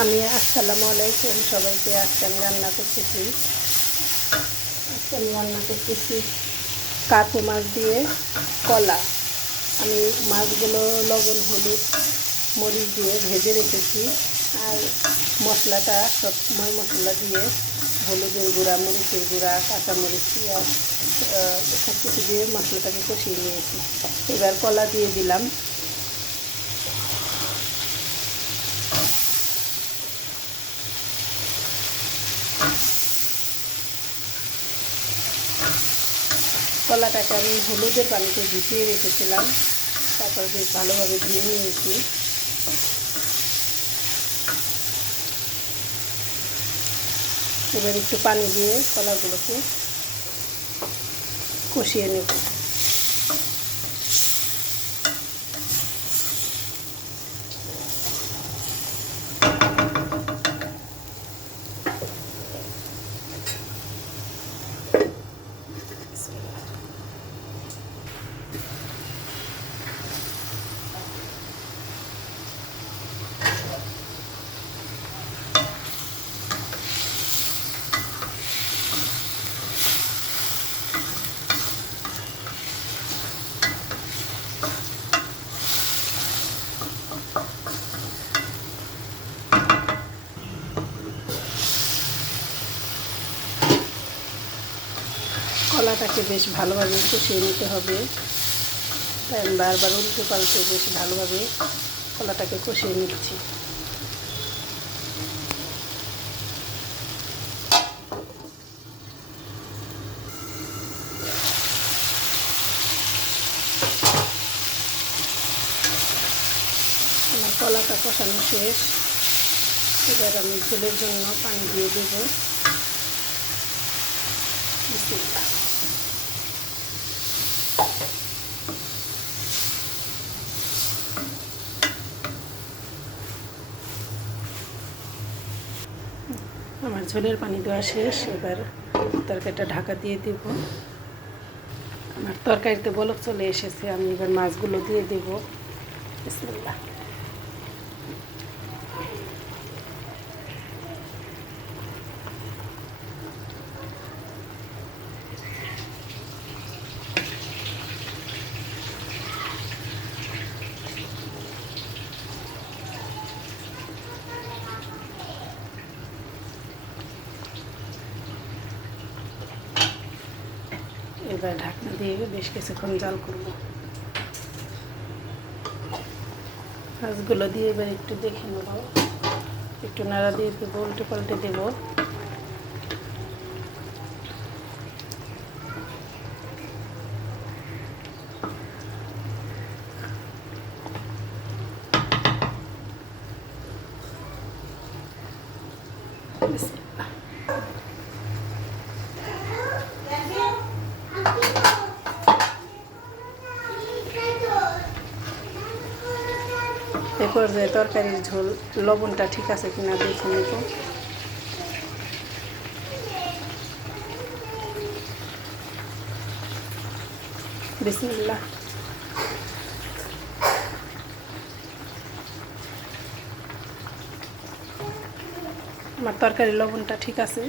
আমি আসসালামু আলাইকুম সবাইকে আজকে আমি রান্না করতেছি। আজকে আমি রান্না করতেছি কাতু মাছ দিয়ে কলা। আমি মাছগুলো লবণ হলুদ মরিচ দিয়ে ভেজে রেখেছি আর মশলাটা সব সময় মশলা দিয়ে হলুদের গুঁড়া মরিচের গুঁড়া কাঁচামরিচ আহ, সব কিছু দিয়ে মশলাটাকে কষিয়ে নিয়েছি। এবার কলা দিয়ে দিলাম। কলাটাকে আমি হলুদের পানিতে ভিজিয়ে রেখেছিলাম। তারপর বেশ ভালোভাবে ধুয়ে নিয়েছি। এবার একটু পানি দিয়ে কলাগুলোকে কষিয়ে নেব। কলাটাকে বেশ ভালোভাবে কষিয়ে নিতে হবে। তাই আমি বারবার উল্টে পাল্টে বেশ ভালোভাবে কলাটাকে কষিয়ে নিচ্ছি। আমার কলাটা কষানো শেষ। এবার আমি ঝোলের জন্য পানি দিয়ে দেবো। বিসমিল্লাহ। আমার ঝোলের পানি দেওয়া শেষ, এবার তরকারিটা ঢাকা দিয়ে দেব। আমার তরকারিতে বলক চলে এসেছে, আমি এবার মাছগুলো দিয়ে দেবো। বিসমিল্লাহ। এবার ঢাকনা দিয়ে বেশ কিছুক্ষণ জাল করব। মাছগুলো দিয়ে এবার একটু দেখে নেব। একটু নাড়া দিয়ে দেবো, উল্টে পাল্টে দেবো। পর্যায়ে তরকারির ঝোল, লবণটা ঠিক আছে কিনা দেখে নেব। বিসমিল্লাহ। আমার তরকারির লবণটা ঠিক আছে।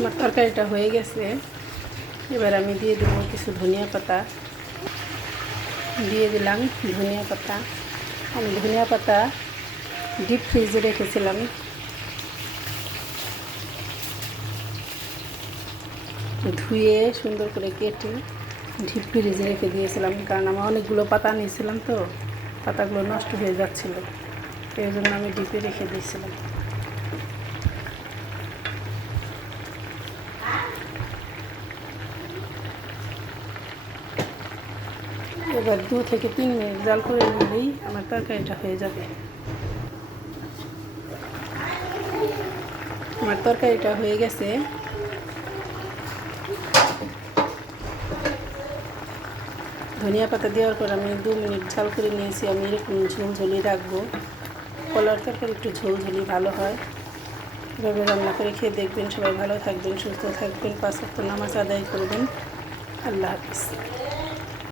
আমার তরকারিটা হয়ে গেছে। এবার আমি দিয়ে দেবো কিছু ধনিয়া পাতা। দিয়ে দিলাম ধনিয়া পাতা। আমি ধনিয়া পাতা ডিপ ফ্রিজে রেখেছিলাম। ধুয়ে সুন্দর করে কেটে ডিপ ফ্রিজে রেখে দিয়েছিলাম, কারণ আমার অনেকগুলো পাতা নিয়েছিলাম তো, পাতাগুলো নষ্ট হয়ে যাচ্ছিল। এই জন্য আমি ডিপে রেখে দিয়েছিলাম। এবার দু থেকে তিন মিনিট জাল করে নিলেই আমার তরকারিটা হয়ে যাবে। আমার তরকারিটা হয়ে গেছে। ধনিয়া পাতা দেওয়ার পর আমি দু মিনিট ঝাল করে নিয়েছি। আমি এরকম ঝোল ঝোলি রাখব। কলার তরকারি একটু ঝোল ঝোলি ভালো হয়। এভাবে রান্না করে খেয়ে দেখবেন সবাই ভালো থাকবেন, সুস্থ থাকবেন। পাঁচ নামাজ আদায় করবেন। আল্লাহ হাফিজ।